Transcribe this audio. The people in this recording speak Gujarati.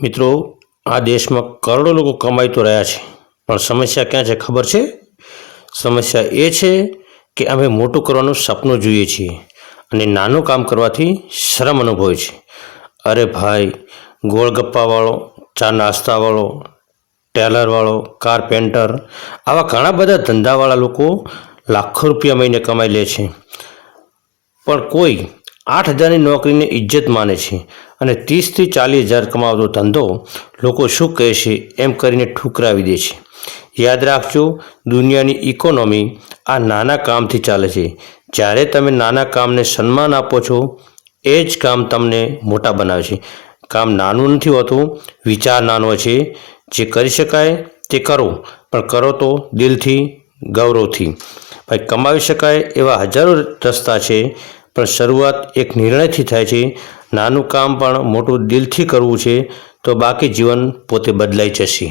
મિત્રો, આ દેશમાં કરોડો લોકો કમાઈ તો રહ્યા છે, પણ સમસ્યા ક્યાં છે ખબર છે? સમસ્યા એ છે કે અમે મોટું કરવાનું સપનું જોઈએ છીએ અને નાનું કામ કરવાથી શરમ અનુભવે છે. અરે ભાઈ, ગોળગપ્પાવાળો, ચા નાસ્તાવાળો, ટેલરવાળો, કારપેન્ટર, આવા ઘણા બધા ધંધાવાળા લોકો લાખો રૂપિયા મહિને કમાઈ લે છે, પણ કોઈ 8,000ની નોકરીને ઇજ્જત માને છે અને 30,000થી 40,000 કમાવતો ધંધો લોકો શું કહેશે એમ કરીને ઠુકરાવી દે છે. યાદ રાખજો, દુનિયાની ઇકોનોમી આ નાના કામથી ચાલે છે. જ્યારે તમે નાના કામને સન્માન આપો છો, એ જ કામ તમને મોટા બનાવે છે. કામ નાનું નથી હોતું, વિચાર નાનો છે. જે કરી શકાય તે કરો, પણ કરો તો દિલથી, ગૌરવથી. ભાઈ, કમાવી શકાય એવા હજારો રસ્તા છે, પણ શરૂઆત એક નિર્ણયથી થાય છે. નાનું કામ પણ મોટું દિલથી કરવું છે, તો બાકી જીવન પોતે બદલાઈ જશે.